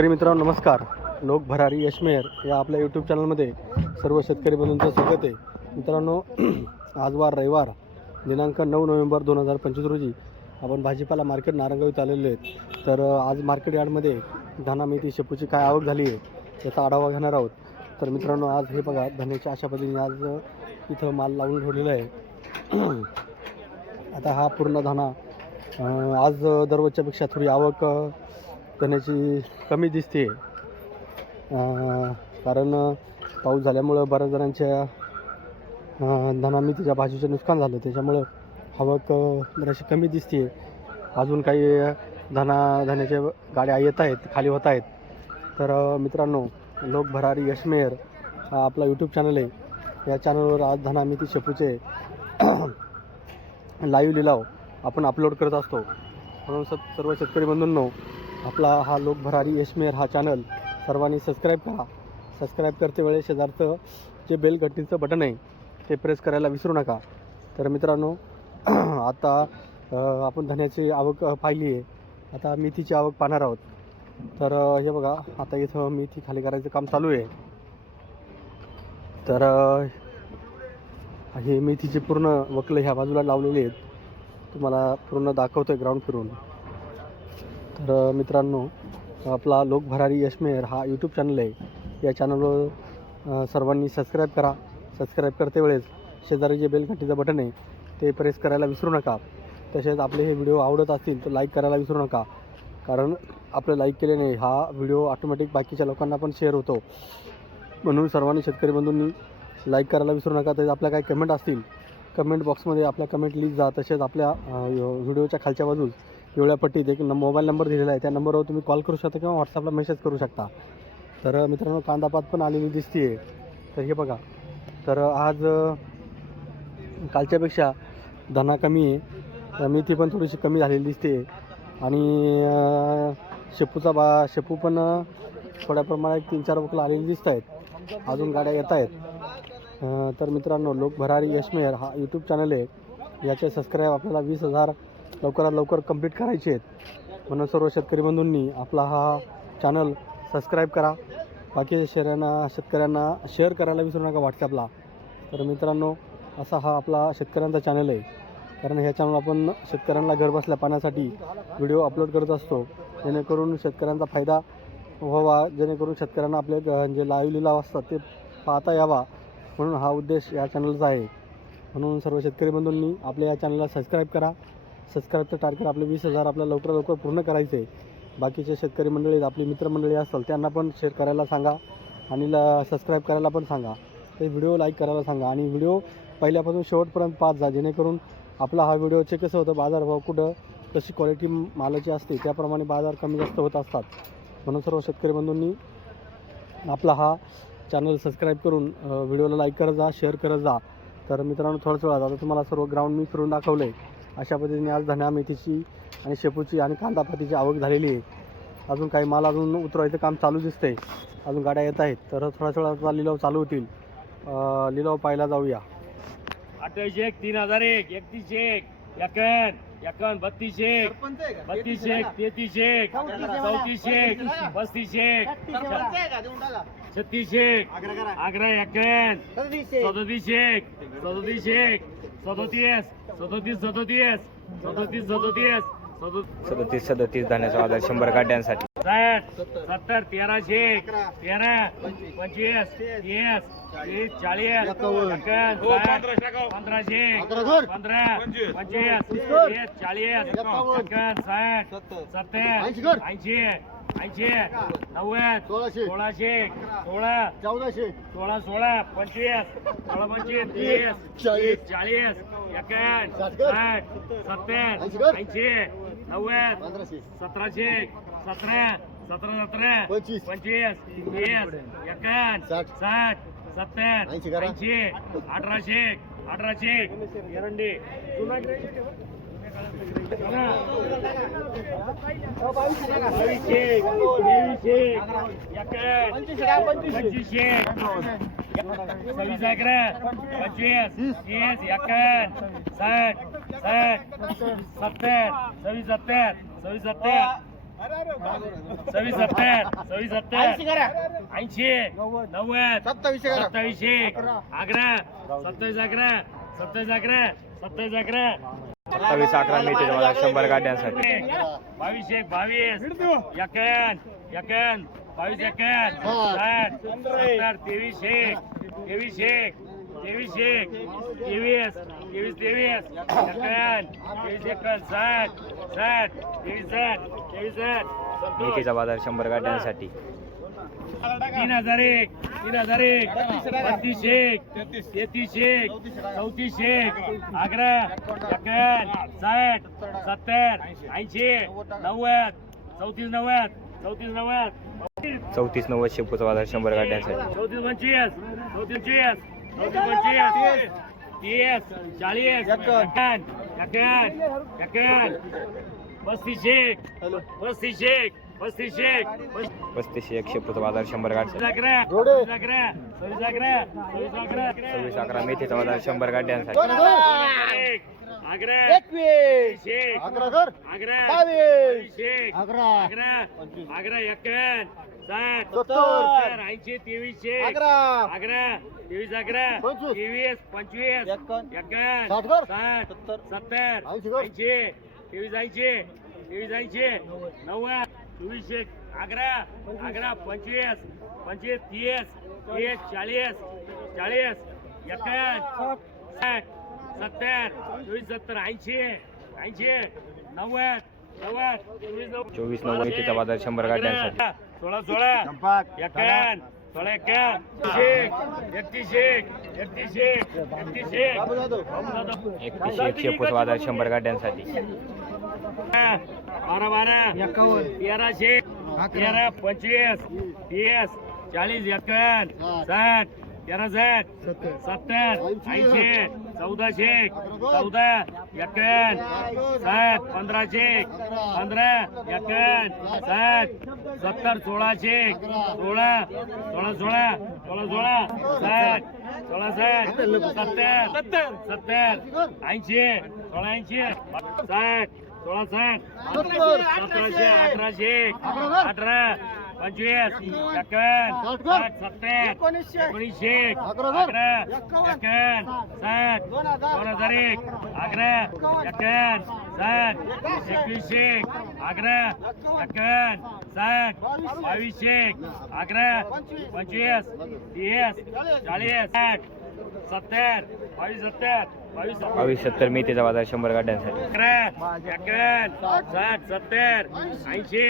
शेतकरी मित्रांनो नमस्कार. लोक भरारी यशमेर या आपल्या यूट्यूब चॅनलमध्ये सर्व शेतकरी बंधूंचं स्वागत आहे. मित्रांनो आज वार रविवार दिनांक नऊ नोव्हेंबर दोन हजार पंचवीस रोजी आपण भाजीपाला मार्केट नारंगावीत आलेलो आहेत. तर आज मार्केट यार्डमध्ये धाना मेथी शेपूची काय आवक झाली आहे याचा आढावा घेणार आहोत. तर मित्रांनो आज हे बघा धन्याच्या अशा पद्धतीने आज इथं माल लावून ठेवलेला आहे. आता हा पूर्ण धाना आज दररोजच्यापेक्षा थोडी आवक अ, कमी दिसते कारण पाऊस झाल्यामुळं बऱ्याच जणांच्या धनामितीच्या धना भाजीचं नुकसान झालं. त्याच्यामुळं आवक बऱ्याशी जराशी कमी दिसते अजून काही धना धान्याच्या गाड्या येत आहेत खाली होत आहेत. तर मित्रांनो लोक भरारी यशमेर हा आपला यूट्यूब चॅनल आहे. या चॅनलवर आज धनामिती शेपूचे लाईव्ह लिलाव आपण अपलोड करत असतो. म्हणून सर्व शेतकरी बंधूंनो आपला हा लोक भरारी यशमेर हा चॅनल सर्वांनी सबस्क्राईब करा. सबस्क्राईब करते वेळेस शेजारचं जे बेल घंटीचं बटन आहे ते प्रेस करायला विसरू नका. तर मित्रांनो आता आपण धन्याची आवक पाहिली आहे. आता मेथीची आवक पाहणार आहोत. तर हे बघा आता इथं मेथी खाली करायचं काम चालू आहे. तर हे मेथीचे पूर्ण वकलं ह्या बाजूला लावलेले आहेत. तुम्हाला पूर्ण दाखवतो आहे ग्राउंड फिरून. तर मित्रांनो आपला लोक भरारी यशमेर हा यूट्यूब चॅनल आहे. या चॅनलवर सर्वांनी सबस्क्राईब करा. सबस्क्राईब करते वेळेस शेजारी जे बेलघंटीचं बटन आहे ते प्रेस करायला विसरू नका. तसेच आपले हे व्हिडिओ आवडत असतील तर लाईक करायला विसरू नका. कारण आपलं लाईक केल्याने हा व्हिडिओ ऑटोमॅटिक बाकीच्या लोकांना पण शेअर होतो. म्हणून सर्वांनी शेतकरी बंधूंनी लाईक करायला विसरू नका. तसेच आपल्या काही कमेंट असतील कमेंट बॉक्समध्ये आपल्या कमेंट लिहित जा. तसेच आपल्या व्हिडिओच्या खालच्या बाजूस पिवळ्या पट्टीत एक न मोबाईल नंबर दिलेला आहे. त्या नंबरवर तुम्ही कॉल करू शकता किंवा व्हॉट्सअपला मेसेज करू शकता. तर मित्रांनो कांदापात पण आलेली दिसते तर हे बघा. तर आज कालच्यापेक्षा धना कमी आहे. मेथी पण थोडीशी कमी झालेली दिसते आणि शेपूचा बा शेपू पण थोड्या प्रमाणात तीन चार वकलं आलेली दिसत आहेत अजून गाड्या येत आहेत तर मित्रांनो लोक भरारी यशमेर हा यूट्यूब चॅनल आहे. याचे सबस्क्राईब आपल्याला वीस हजार लवकरात लवकर कंप्लीट करायचे आहेत. म्हणून सर्व शेतकरी बंधूंनी आपला हा चॅनल सबस्क्राईब करा. बाकी शेऱ्यांना शेतकऱ्यांना शेअर करायला विसरू नका व्हॉट्सॲपला तर मित्रांनो असा हा आपला शेतकऱ्यांचा चॅनल आहे. कारण ह्या चॅनल आपण शेतकऱ्यांना घरबसल्या पाण्यासाठी व्हिडिओ अपलोड करत असतो. जेणेकरून शेतकऱ्यांचा फायदा व्हावा. जेणेकरून शेतकऱ्यांना आपले जे लाईव्ह लिलाव असतात ते पाहता यावा. म्हणून हा उद्देश या चॅनलचा आहे. म्हणून सर्व शेतकरी बंधूंनी आपल्या या चॅनलला सबस्क्राईब करा. सबस्क्राईबचं टार्गेट आपले वीस हजार आपल्याला लवकर लवकर पूर्ण करायचं आहे. बाकीचे शेतकरी मंडळी आपली मित्रमंडळी असतील त्यांना पण शेअर करायला सांगा आणि ल सबस्क्राईब करायला पण सांगा. ते व्हिडिओ लाईक करायला सांगा आणि व्हिडिओ पहिल्यापासून शेवटपर्यंत पाच जा जेणेकरून आपला हा व्हिडिओचे कसं होतं बाजारभाव कुठं कशी क्वालिटी मालाची असते त्याप्रमाणे बाजार कमी जास्त होत असतात. म्हणून सर्व शेतकरी बंधूंनी आपला हा चॅनल सबस्क्राईब करून व्हिडिओला लाईक करत जा शेअर करत जा. तर मित्रांनो थोडंच वेळात आता तुम्हाला सर्व ग्राउंड मी फिरून दाखवलं आहे अशा पद्धतीने आज धन्या मेथीची आणि शेपूची आणि कांदापातीची आवक झालेली आहे. अजून काही माल अजून उतरवायचं काम चालू दिसतंय. अजून गाड्या येत आहेत. तर थोड्याच वेळाचा लिलाव चालू होतील. अ, लिलाव पाहायला जाऊया. अठ्ठावीस एक तीन हजार एक एकतीस एक एकावन्न एकावन्न बत्तीस एक बत्तीस एक तेहतीस एक चौतीस एक पस्तीस एक छत्तीस एक अकरा एकावन्न सदतीस एक. सदतीस एक सदोतीस सदोतीस सदोतीस सदोतीस सदोतीस सदोतीस सदतीस सदतीस धान्याचा आधार शंभर गाड्यांसाठी. साठ सत्तर तेराशे तेरा पंचवीस तीस तीस चाळीस साठ पंधराशे पंधरा पंचवीस. तीस चाळीस साठ सत्तर. ऐंशी ऐंशी नव्वद सोळाशे. सोळा. चौदाशे. सोळा सोळा पंचवीस सोळा पंचवीस तीस तीस चाळीस एकावन्न साठ सत्तर ऐंशी नव्वद सतराशे सतरा सतरा सतरा पंचवीस. पंचवीस तीस एकावन्न साठ. सत्तर ऐंशी अठराशे अठराशे एरंडी. पंचवीसशे सव्वीस अकरा पंचवीस तीस एकावन्न साठ साठ सत्तर सव्वीस सत्तर सव्वीस सत्तर सव्वीस सत्तर सव्वीस सत्तर ऐंशी नव्वद सत्तावीसशे अकरा सत्तावीस अकरा सत्तावीस अकरा सत्तावीस अकरा सत्तावीस अकरा मेथीचा बाजार शंभर गाड्यांसाठी. बावीस एक बावीस. एकन एकन बावीस एकन साठ सत्तर तेवीस एक. तेवीस एक. तेवीस एक. तेवीस. तेवीस तेवीस. एकन तेवीस एकन. साठ साठ. तेवीस साठ. तेवीस साठ. बाजार शंभर गाड्यांसाठी. तीन हजार एक तीन हजार एक बत्तीस एक तेहतीस एक चौतीस एक अकरा एकन साठ सत्तर ऐंशी नव्वद चौतीस नव्वद चौतीस नव्वद. चौतीस नव्वद शेपूचा बाजार शंभर गाड्यांसाठी. चौतीस पंचवीस चौतीस पंचवीस चौतीस पंचवीस तीस चाळीस एकावन्न एकावन्न एकावन्न पस्तीस एक पस्तीस एक पस्तीस एक पस्तीस पस्तीस एक शेपूचा बाजार शंभर अकरा सव्वीस अकरा मेथीचा बाजार शंभर गाड्यांसाठी एक अकरा एक अकरा एक अकरा अकरा एक्कावन्न साठ. सत्तर. ऐंशी तेवीसशे. अकरा तेवीस अकरा तेवीस पंचवीस. सत्तर. ऐंशी. तेवीस ऐंशी. तेवीस ऐंशी. नव्वद. चोवीस एक अकरा अकरा पंचवीस पंचवीस तीस तीस चाळीस चाळीस एक्कावन्न साठ सत्तर चोवीस सत्तर ऐंशी ऐंशी नव्वद नव्वद चोवीस नव्वद. मेथीचा बाजार शंभर गाड्यांसाठी. सोळा सोळा एकावन्न सोळा शेक एकतीस एक एकतीस एक एकतीस एक एकतीस एक शेपूचा बाजार शंभर गाड्यांसाठी. बारा बारा तेराशे तेरा पंचवीस तीस चाळीस एकावन्न साठ. तेरा साठ सत्तर. ऐंशी. चौदाशे चौदा एकावन्न साठ पंधराशे पंधरा एकावन्न साठ सत्तर सोळाशे सोळा सोळा सोळा सोळा सोळा साठ सोळा साठ सत्तर सत्तर ऐंशी सोळा ऐंशी साठ सोळा साठ. सतराशे अठराशे. अठरा. पंचवीस. एकावन्न साठ. सत्तर. एकोणीसशे. अकरा. एकावन्न. साठ. दोन हजार. एक. अकरा. एकावन्न. साठ. एकवीसशे. अकरा. एकावन्न. साठ. बावीसशे. अकरा. पंचवीस. तीस. चाळीस. साठ. सत्तर. बावीस सत्तर. बावीस सत्तर मी सत्तर मेथीचा बाजार शंभर गाड्यांसाठी. अकरा साठ सत्तर ऐंशी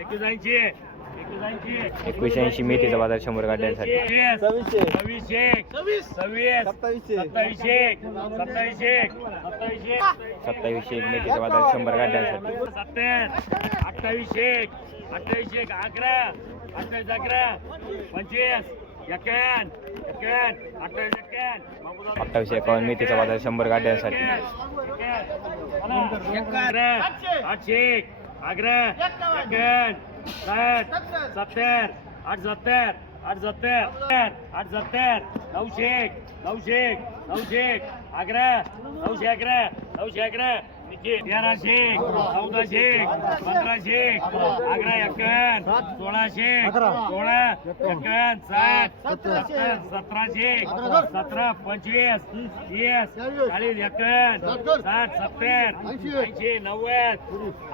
एकवीस ऐंशी एकवीस ऐंशी मी ऐंशी बाजार शंभर गाड्यांसाठी. सव्वीसशे सव्वीस सव्वीस सत्तावीसशे सत्तावीसशे सत्तावीसशे सत्तावीसशे एक मेथीचा बाजार शंभर गाड्यांसाठी. सत्तर अठ्ठावीसशे अठ्ठावीसशे अकरा अठ्ठावीस अकरा पंचवीस एकावन्न अठ्ठावीस एकावन्न एकावन्न मेथीचा बाजार शंभर गाड्यांसाठी. आठशे साठ सत्तर. आठ सत्तर आठ सत्तर आठ सत्तर नऊशे नऊशे नऊशे अकरा नऊशे अकरा नऊशे अकरा तेराशे चौदाशे पंधराशे अकरा एकावन्न सोळाशे सोळा एकावन्न साठ सत्तर सतराशे सतरा. पंचवीस तीस चाळीस. एकावन्न साठ सत्तर ऐंशी. नव्वद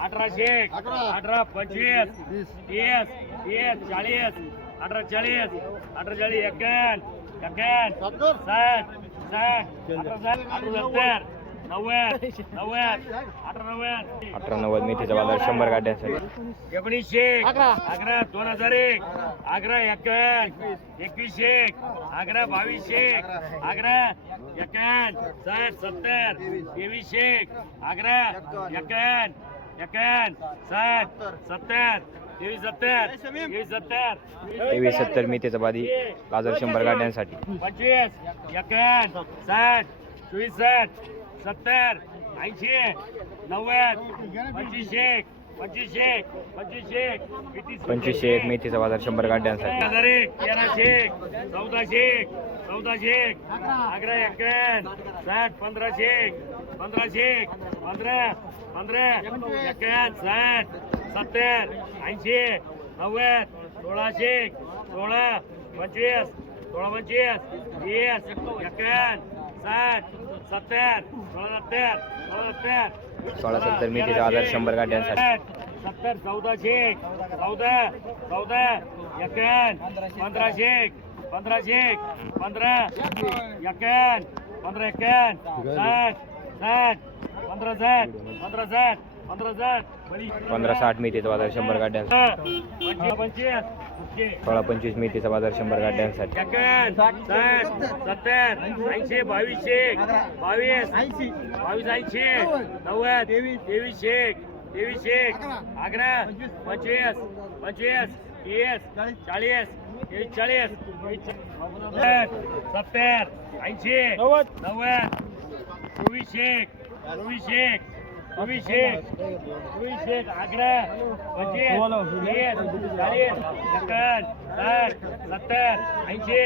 अठराशे अठरा पंचवीस तीस तीस चाळीस अठरा चाळीस अठरा चाळीस एकावन्न एकावन्न साठ साठ अठरा साठ अठरा सत्तर. अठरा नव्वद. अठरा नव्वद मेथीचा बाजार शंभर गाड्यांसाठी. एकोणीसशे अकरा. दोन हजार एक अकरा एकावन्न एकवीसशे अकरा बावीसशे अकरा एकावन्न साठ सत्तर तेवीसशे अकरा एकावन्न एकावन्न साठ सत्तर तेवीस सत्तर तेवीस सत्तर. तेवीस सत्तर मेथीचा बादी बाजार शंभर गाड्यांसाठी. पंचवीस एकावन्न साठ चोवीस साठ सत्तर ऐंशी नव्वद पंचवीसशे पंचवीसशे पंचवीसशे किती पंचवीसशे एक मेथीचा बाजार शंभर गाड्यांसाठी. हजार एक तेराशे चौदाशे चौदाशे अकरा एकावन्न साठ पंधराशे पंधराशे पंधरा पंधरा एकावन्न साठ सत्तर ऐंशी नव्वद सोळाशे सोळा पंचवीस सोळा पंचवीस वीस एकावन्न साठ सोळा सत्तर मी तिथे हजार शंभर गाठ्यांसाठी सत्तर चौदाशे एक चौदा चौदा. एक्यान पंधराशे एक पंधराशे पंधरा. एक्यान पंधरा एक्यान. सात सात पंधरा साठ. पंधरा साठ. पंधरा साठ मितीचा बाजार शंभर पंचवीस सोळा पंचवीस मितीचा बाजार शंभर गाड्यांसाठी. सत्तर ऐंशी बावीसशे बावीस बावीस ऐंशी नव्वद तेवीसशे तेवीसशे अकरा पंचवीस पंचवीस तीस चाळीस चाळीस सत्तर ऐंशी नव्वद नव्वद चोवीसशे चोवीसशे चोवीसशे चोवीसशे अकरा पंचवीस तीस चाळीस एकावन्न साठ सत्तर ऐंशी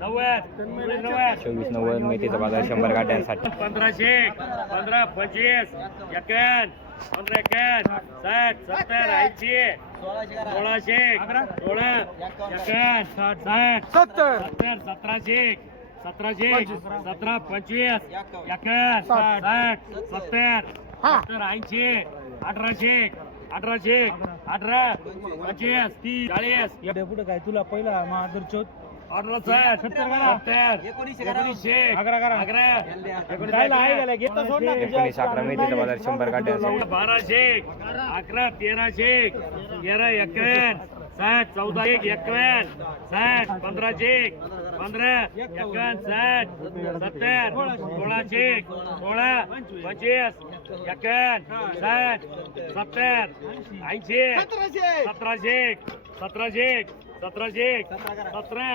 नव्वद नव्वद चोवीस नव्वद मितीचा बाजार शंभर गाड्यांसाठी. पंधराशे पंधरा पंचवीस एकावन्न पंधरा एकावन्न साठ सत्तर ऐंशी सोळाशे सोळा एकावन्न साठ साठ सत्तर. सत्तर सतराशे सतराशे सतरा पंचवीस एकावन्न साठ सत्तर सत्तर ऐंशी अठराशे अठराशे अठरा पंचवीस तीस चाळीस. पुढे काय तुला पहिला महादरचोत अठरा साठ सत्तर एकोणीसशे अकरा अकरा. सोड ना. एकोणीस अकरा मितीचा बाजार शंभर बाराशे अकरा तेराशे तेरा एकावन्न साठ चौदा एक एकावन्न साठ पंधराशे पंधरा एकावन्न साठ सत्तर सोळाशे सोळा पंचवीस एकावन्न साठ सत्तर ऐंशी सतराशे सतराशे सतराशे सतरा सतरा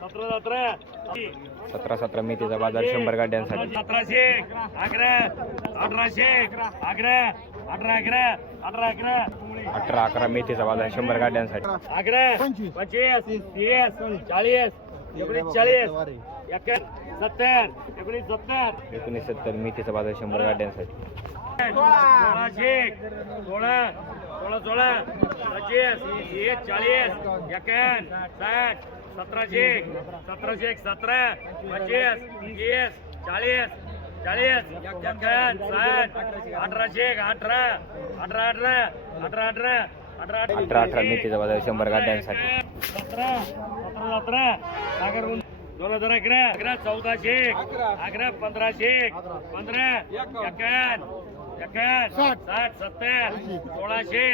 सतरा सतरा सतरा मितीचा बाजार शंभर गाड्यांसाठी. सतराशे अकरा अठराशे अकरा अठरा अकरा अठरा अकरा अठरा अकरा मितीचा बाजार शंभर गाड्यांसाठी. अकरा पंचवीस. तीस चाळीस एकोणीस चाळीस. एक सत्तर एकोणीस सत्तर. एकोणीस सत्तर मितीचा बाजार शंभर गाड्यांसाठी. सोळाशे सोळा सोळा सोळा पंचवीस एक चाळीस एकावन्न साठ सतराशे सतराशे एक सतरा पंचवीस तीस चाळीस चाळीस एकावन्न साठ अठराशे एक अठरा अठरा अठरा अठरा अठरा अठरा अठरा अठरा मितीचा बाजार शंभर गाड्यांसाठी. सतरा सतरा सतरा सागर दोन हजार अकरा अकरा चौदाशे अकरा. पंधराशे पंधरा. एकावन्न. साठ. सत्तर. सोळाशे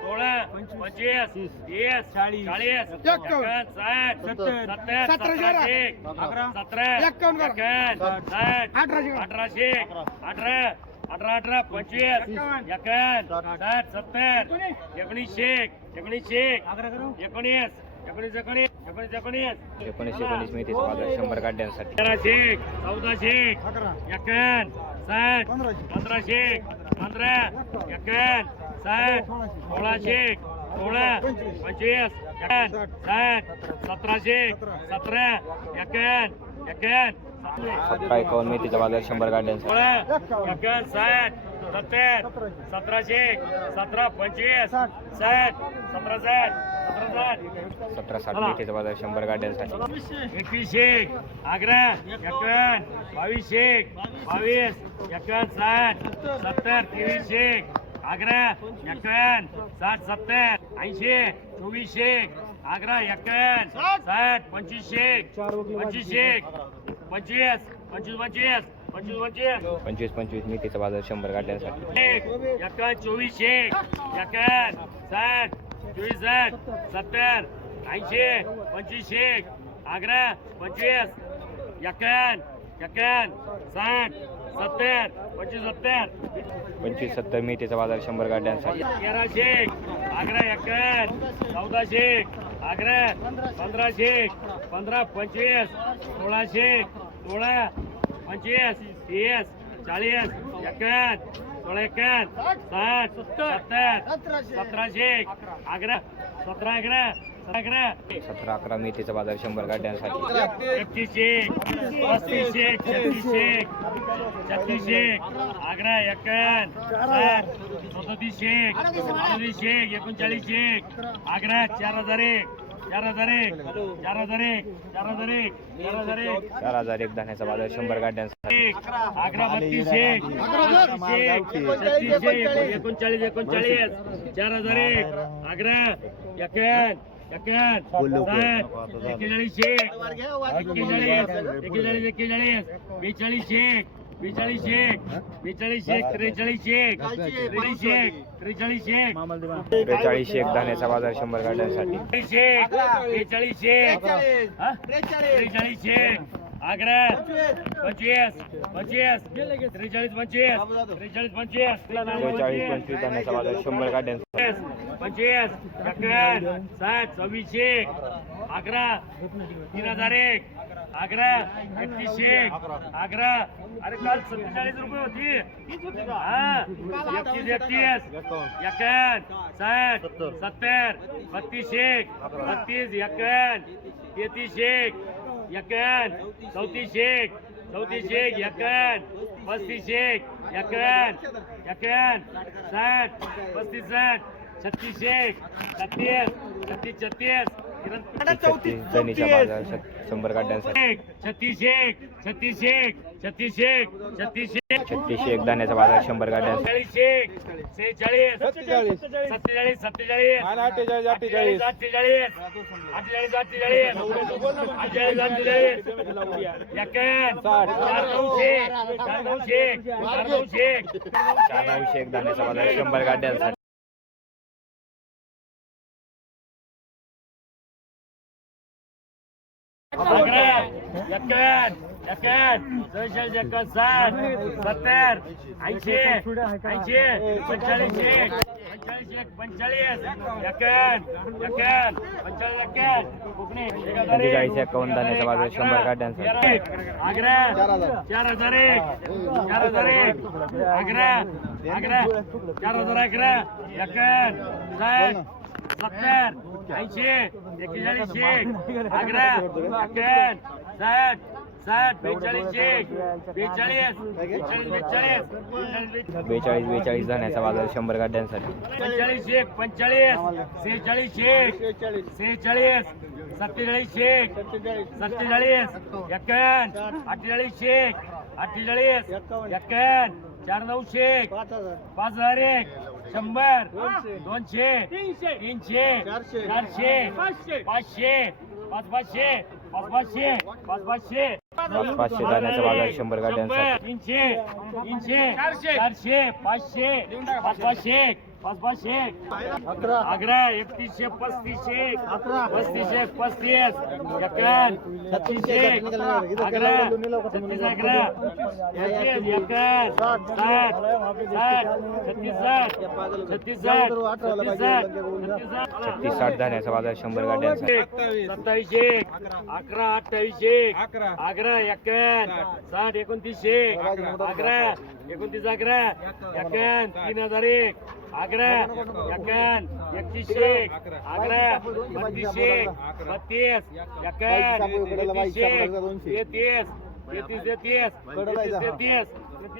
सोळा. पंचवीस. तीस. चाळीस. एकावन्न साठ. सत्तर. सतराशे सतरा. साठ. अठराशे अठरा. अठरा अठरा. पंचवीस. एकावन्न साठ. सत्तर. एकोणीसशे एकोणीसशे एकोणीस. एकोणीस एकोणीस. एकोणीस मितीचा बाजार शंभर गाड्यांसाठी. तेराशे चौदाशे एकावन्न साठ पंधराशे. पंधरा एकावन्न साठ सोळाशे. सोळा पंचवीस साठ. सतराशे सतरा. एकावन्न एकावन्न सतरा. एकावन्न मितीचा बाजार शंभर गाड्यांसाठी. सोळा एकावन्न. साठ सत्तर सतराशे. सतरा पंचवीस साठ सतरा साठ सतरा साठ मितीचा बाज़ार शंभर गाड्यांसाठी अकरा एकावन्न बावीसशे बावीस एकावन्न साठ सत्तर तेवीसशे अकरा एकावन्न साठ सत्तर ऐंशी चोवीसशे अकरा एकावन्न साठ पंचवीसशे पंचवीसशे पंचवीस पंचवीस पंचवीस पंचवीस पंचवीस पंचवीस पंचवीस मितीचा बाज़ार शंभर गाड्यांसाठी एक एकावन्न चोवीसशे एकावन्न साठ साठ सत्तर ऐंशी पंचवीसशे अकरा पंचवीस एकावन्न एकावन्न साठ सत्तर पंचवीस सत्तर पंचवीस सत्तर मितीचा बाजार शंभर गाड्यांसाठी. तेराशे अकरा एकावन्न चौदाशे अकरा पंधराशे पंधरा पंचवीस सोळाशे सोळा पंचवीस तीस चाळीस एकावन्न सोळाएक्याण्णव साठ. सत्तर. सतराशे. अकरा. सतरा अकरा अकरा सतरा अकरा मेथीचा बाजार शंभर गाड्यांसाठी. एकतीसशे पस्तीसशे छत्तीसशे छत्तीसशे अकरा एक्कान साठ सदतीसशे सदतीसशे एकोणचाळीसशे अकरा चार हजार एक. चार हजार एक. चार हजार एक. चार हजार एक. चार हजार एक. चार हजार एक धान्याचा बाजार शंभर गाड्यांसाठी एकोणचाळीस एकोणचाळीस. चार हजार एक. एक्केचाळीस एक. एक्केचाळीस एक्केचाळीस एक्केचाळीस बेचाळीस एक. बेचाळीस एक बेचाळीस एक त्रेचाळीस एक त्रेचाळीस एक त्रेचाळीस एक. बेचाळीस एक धान्याचा बाजार शंभर गाड्यांसाठी. बेचाळीस एक? त्रेचाळीस एक. अकरा पंचवीस पंचवीस त्रेचाळीस पंचवीस त्रेचाळीस पंचवीस. बेचाळीस पंचवीस धान्याचा बाजार शंभर गाड्यांसाठी पंचवीस साठ सव्वीस एक. अकरा तीन हजार एक. अकरा एकतीस एक. अकरा अरे काल सत्तेचाळीस रुपये होती. हा? एकतीस एकतीस. एकावन्न साठ सत्तर. बत्तीस एक. बत्तीस एकावन्न तेहतीस एक. एकावन्न चौतीस एक. चौतीस एक एकावन्न पस्तीस एक. एकावन्न एकावन्न साठ पस्तीस साठ छत्तीस एक. छत्तीस छत्तीस छत्तीस. शंभर छत्तीस एक छत्तीस एक छत्तीस एक छत्तीस एक छत्तीस एक. बाजार शंभर सेहेचाळीस सत्तेचाळीस. सत्तेचाळीस अठ्ठेचाळीस अठ्ठेचाळीस. अठ्ठेचाळीस अठ्ठेचाळीस अठ्ठेचाळीस. अठ्ठेचाळीस एकावन्न चार नऊशे चार नऊशे चार नऊशे चार नऊशे एक धान्याचा बाजार शंभर गाड्यांसाठी अकरा एकावन्न एकावन्न चौवेचाळीस एकावन्न साठ सत्तर ऐंशी ऐंशी पंचेचाळीस एक पंचेचाळीस एक पंचेचाळीस एकावन्न एकावन्न पंचेचाळीस एकावन्न कोकणी. पंचेचाळीस एकावन्न धान्याचा बाजार शंभर गाड्यांसाठी अकरा चार हजार एक चार हजार एक अकरा अकरा चार हजार अकरा एकावन्न साठ सत्तर ऐंशी बेचाळीस एक बेचाळीस बेचाळीस. बेचाळीस बेचाळीस. बेचाळीस बेचाळीस धान्याचा बाजार शंभर गाड्यांसाठी. पंचेचाळीस एक पंचेचाळीस. सेहेचाळीस एक सेहेचाळीस. सत्तेचाळीस एक सत्तेचाळीस. एकावन्न. अठ्ठेचाळीस एक अठ्ठेचाळीस. एकावन्न. चार नऊशे पाच हजार एक. शंभर दोनशे तीनशे चारशे पाचशे पाच पाचशे पाच पाचशे पाच पाचशे. पाच पाचशे धान्याचा बाजार शंभर गाड्यांसाठी. तीनशे तीनशे चारशे पाचशे पाच पाचशे. पाच पाचशे अकरा. एकतीसशे पस्तीसशे पस्तीसशे पस्तीस. एकावन्न छत्तीसशे अकरा छत्तीस अकरा छत्तीस एकावन्न साठ. साठ. छत्तीस साठ. छत्तीस साठ छत्तीस साठ छत्तीस साठ छत्तीस साठ धान्याचा बाजार शंभर गाड्यांसाठी सत्तावीस एक. अकरा. अठ्ठावीस एक. अकरा. एकावन्न साठ. एकोणतीसशे अकरा एकोणतीस अकरा. एकावन्न तीन हजार एक. अकरा. एकावन्न एकतीसशे एक. अकरा. बत्तीस एक. बत्तीस. एकावन्न तेहतीस एक. तेहतीस. तेहतीस तेहतीस. तेहतीस तेहतीस.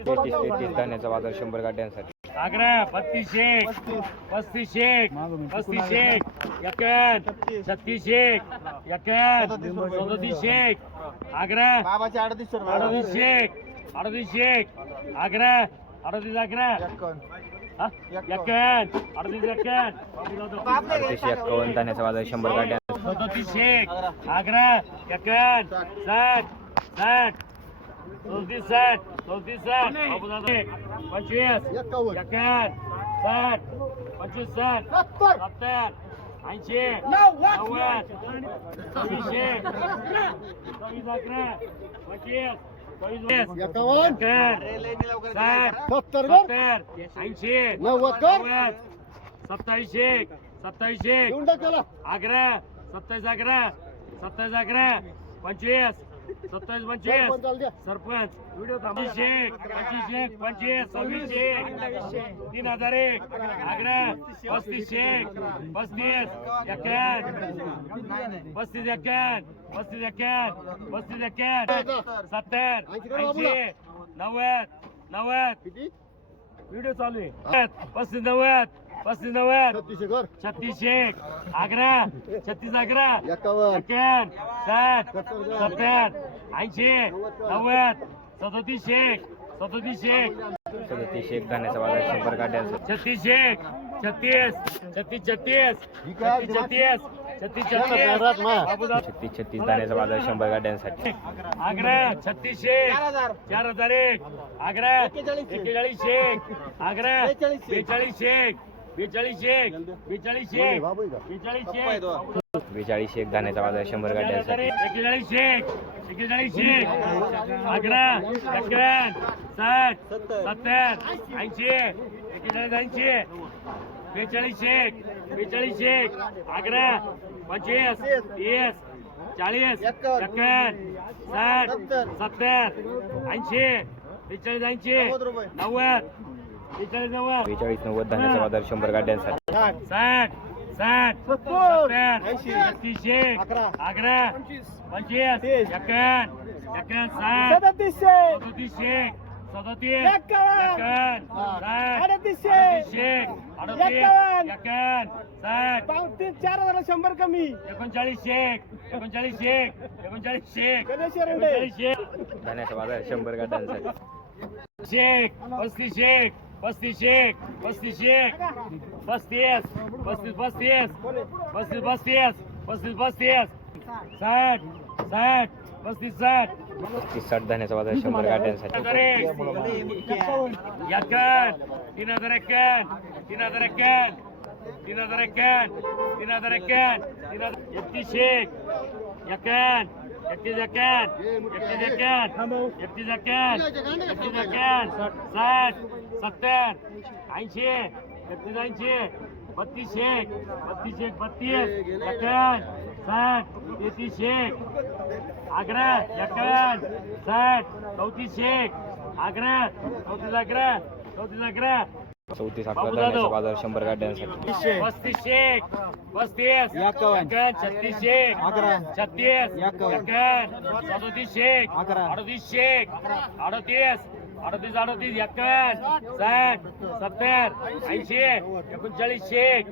तेहतीस तेहतीस धान्याचा बाजार शंभर गाड्यांसाठी. अकरा. बत्तीस एक. पस्तीस एक. पस्तीस एक. एकावन्न छत्तीस एक. एकावन्न सदतीस एक. अकरा. अडतीस एक. अडतीस एक. अकरा अडतीस अकरा हा? एकावन्न अडतीस एकावन्न अडतीस एक्कावन्न धान्याचा बाजार शंभर गाड्यांसाठी सदतीस एक. अकरा एकावन्न साठ. साठ. चौतीस साठ. चौतीस साठ. एक, पंचवीस. एकावन्न साठ. पंचवीस साठ. सत्तर. ऐंशी. नव्वद. चोवीसशे चोवीस अकरा पंचवीस. चोवीस वीस एकावन्न. साठ सत्तर ऐंशी नव्वद सत्तावीस एक सत्तावीस एक अकरा सत्तावीस अकरा सत्तावीस अकरा पंचवीस. सत्तावीस पंचवीस. सरपंच पंचवीस शेख पंचवीस शेख पंचवीस सव्वीस शेख तीन हजार एक आग्रा पस्तीस शेख पस्तीस एक्याण्णव पस्तीस एक्याण्णव पस्तीस एक्याण्णव पस्तीस एक्याण्णव सत्तर ऐंशी नव्वद नव्वद. व्हिडिओ चालू आहे. पस्तीस नव्वद पस्तीस नव्वद. छत्तीस शेख आग्रा छत्तीस आग्रा एक्याण्णव साठ. सत्तर. ऐंशी. नव्वद. सदोतीस शेख सदोतीस शेख सदतीस एक धान्याचा बाजार शंभर गाड्यांसाठी छत्तीस शेख छत्तीस. छत्तीस छत्तीस. छत्तीस छत्तीस. छत्तीस छत्तीस. छत्तीस छत्तीस धान्याचा बाजार शंभर गाड्यांसाठी. आग्रा छत्तीस शेख चार हजार एक. आग्रा एक्केचाळीस शेख आग्रा बेचाळीस शेख बेचाळीस शेख बेचाळीस शेख बेचाळीस शेख बेचाळीस एक धान्याचा बाजार शंभर गाड्यांसाठी एक्केचाळीस शेख एक्केचाळीस शेख आग्रा एक्क्याण्णव साठ सत्तर. ऐंशी एक्केचाळीस ऐंशी. बेचाळीस शेख बेचाळीस शेख आग्रा पंचवीस तीस चाळीस एक्क्याण्णव साठ सत्तर. ऐंशी बेचाळीस ऐंशी नव्वद बेचाळीस नव्वद. धान्याचा बाजार शंभर गाड्यांसाठी. साठ. साठ. शेख आग्रा पंचवीस. एक्याण्णव. एक्याण्णव. साठ. सदोतीस. शेख सदोतीस साठ. चार हजार शंभर कमी. एकोणचाळीस शेख एकोणचाळीस शेख एकोणचाळीस शेख. एकोणचाळीस शेख धान्याचा बाजार शंभर गाड्यांसाठी. शेख पस्तीस शेख पस्तीस शेख पस्तीस शेख पस्तीस पस्तीस पस्तीस पस्तीस पस्तीस पस्तीस पस्तीस साठ साठ पस्तीस साठ. तीस साठ धान्याचा बाजार शंभर गाड्यांसाठी. हजार एक. एक्याण्णव तीन हजार एक्याण्णव तीन हजार एक्याण्णव तीन हजार एक्याण्णव तीन हजार एक्याण्णव तीन हजार एकतीस शेख एक्याण्णव एकतीस एक्याण्णव एकतीस एक्याण्णव एकतीस एक्याण्णव एकतीस एक्याण्णव साठ सत्तर ऐंशी एकतीस ऐंशी बत्तीस शेख बत्तीस शेख बत्तीस एक्याण्णव साठ तेहतीस शेख आग्रा एक्याण्णव साठ चौतीस शेख आग्रा चौतीस अकरा चौतीस अकरा. चौतीस अकरा धान्याचा बाजार शंभर गाड्यांसाठी पस्तीस शेख पस्तीस छत्तीस शेख छत्तीस एक्याण्णव सदोतीस शेख अडतीस शेख अडतीस अडतीस अडतीस एक्याण्णव साठ सत्तर ऐंशी एकोणचाळीस शेख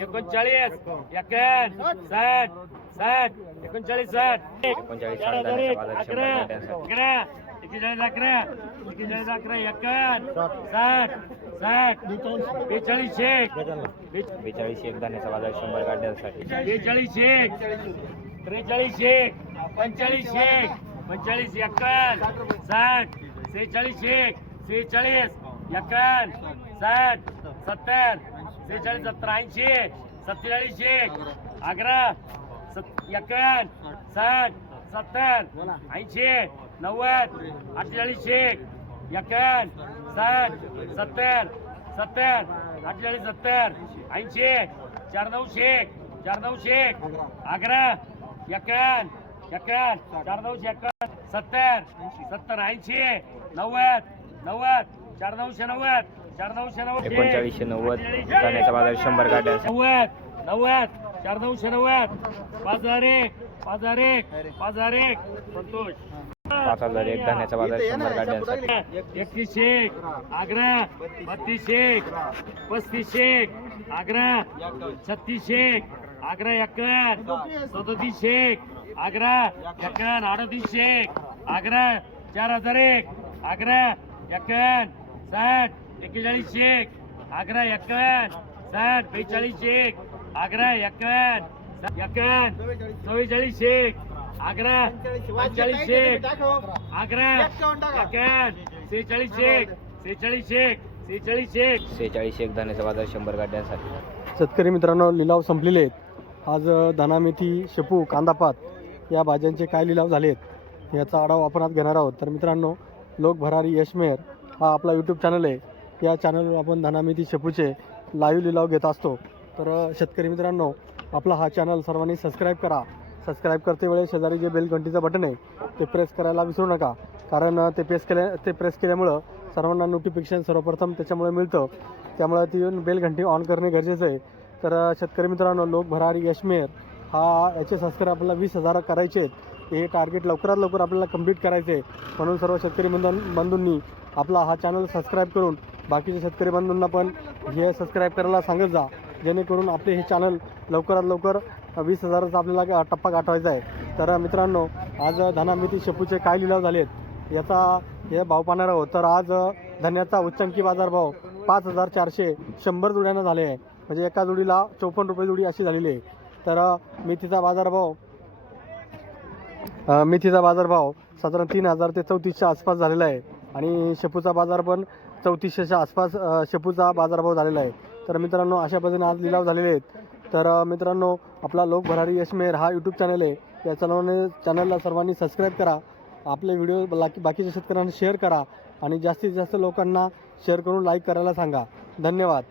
एकोणचाळीस एक्याण्णव साठ साठ एकोणचाळीस साठ. एक अकरा अकरा एकेचाळीस अकरा एकेचाळीस अकरा एक्याण्णव साठ साठ बेचाळीस शेख बेचाळीस एक धान्याचा बाजार शंभर गाड्यांसाठी. बेचाळीस शेख त्रेचाळीस शेख पंचेचाळीस शेख पंचेचाळीस एक्कावन्न साठ सेहेचाळीस एक सेहेचाळीस एक्कावन्न साठ सत्तर सेहेचाळीस सत्तर ऐंशी सत्तेचाळीस एक अकरा सत साठ सत्तर ऐंशी नव्वद अठ्ठेचाळीस एक एक्कावन्न साठ सत्तर सत्तर अठ्ठेचाळीस सत्तर ऐंशी चार नऊ शेख चार नऊ शेख अकरा एक्याण्णव एक्याण्णव चार नऊशे एक. सत्तर सत्तर ऐंशी नव्वद नव्वद चार नऊशे नव्वद चार नऊशे नव्वद. एकोणचाळीसशे नव्वद. धान्याचा बाजार शंभर गाड्यांसाठी नव्वद नव्वद चार नऊशे नव्वद. पाच हजार एक पाच हजार एक पाच हजार एक. संतोष. पाच हजार एक. धान्याचा बाजार शंभर गाड्यांसाठी एकतीस शेख आग्रा बत्तीस शेख पस्तीस शेख आग्रा छत्तीस शेख आग्रा एक्कावन्न सदतीस शेख आग्रा एक्कावन्न अडतीस शेख आग्रा चार हजार एक. आग्रा एक्कावन्न साठ एक्केचाळीस शेख आग्रा एक्कावन्न साठ बेचाळीस शेख आग्रा एक्कावन्न एक्कावन्न चव्वेचाळीस शेख आग्रा पंचेचाळीस शेख आग्रा एक्याण्णव सेहेचाळीस शेख सेहेचाळीस शेख सेहेचाळीस शेख सेहेचाळीस एक धान्याचा बाजार शंभर गाड्यांसाठी. शेतकरी मित्रांनो लिलाव संपलेले आहेत. आज अ, धना मेथी शेपू कांदापात या भाज्यांचे काय लिलाव झालेत? याचा आढावा आपण आज घेणार आहोत. तर मित्रांनो लोक भरारी यशमेर हा आपला यूट्यूब चॅनल आहे. या चॅनलवर आपण धनामिती शेपूचे लाईव्ह लिलाव घेत असतो. तर शेतकरी मित्रांनो आपला हा चॅनल सर्वांनी सबस्क्राईब करा. सबस्क्राईब करते वेळेस शेजारी जे बेल घंटीचं बटन आहे ते प्रेस करायला विसरू नका. कारण ते प्रेस केल्या ते प्रेस केल्यामुळं सर्वांना नोटिफिकेशन सर्वप्रथम त्याच्यामुळे मिळतं. त्यामुळे ती बेल घंटी ऑन करणे गरजेचं आहे. तर शेतकरी मित्रांनो लोक भरारी यशमेर हा याचे सबस्क्राईब आपल्याला वीस हजार करायचे आहेत. हे टार्गेट लवकरात लवकर आपल्याला कंप्लीट करायचे आहे म्हणून सर्व शेतकरी बंधू बंधूंनी आपला हा चॅनल सबस्क्राईब करून बाकीच्या शेतकरी बंधूंना पण हे सबस्क्राईब करायला सांगत जा. जेणेकरून आपले हे चॅनल लवकरात लवकर वीस हजाराचा आपल्याला टप्पा गाठवायचा आहे. तर मित्रांनो आज धनामिती शेपूचे काय लिलाव झाले आहेत याचा हे भाव पाहणार आहोत. तर आज धन्याचा उच्चांकी बाजारभाव पाच हजार चारशे शंभर जोड्यांना झाले आहे. म्हणजे एका जोडीला चौपन्न रुपये जोडी अशी झालेली आहे. तर मेथीचा बाजारभाव मेथीचा बाजारभाव साधारण तीन हजार ते चौतीसच्या आसपास झालेला आहे. आणि शेपूचा बाजार पण चौतीसशेच्या आसपास शेपूचा बाजारभाव झालेला आहे. तर मित्रांनो अशा पद्धतीने आज लिलाव झालेले आहेत. तर मित्रांनो आपला लोक भरारी यशमेर हा यूट्यूब चॅनल आहे. या चॅनलने चॅनलला सर्वांनी सबस्क्राईब करा. आपले व्हिडिओ बाकी बाकीच्या शेतकऱ्यांना शेअर करा. आणि जास्तीत जास्त लोकांना शेअर करून लाईक करायला सांगा. धन्यवाद.